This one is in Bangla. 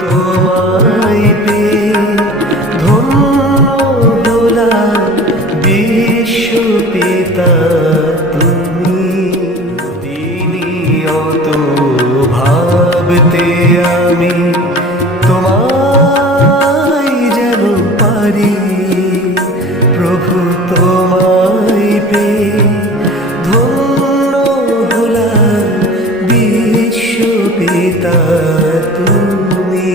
তোমায় পেয়ে ধন্য হলাম বিশ্বপিতা তুমি। দিনই অত ভাবতে আমি তোমায় যেন পারি, প্রভু তোমায় পেয়ে ধন্য হলাম বিশ্বপিতা তুমি।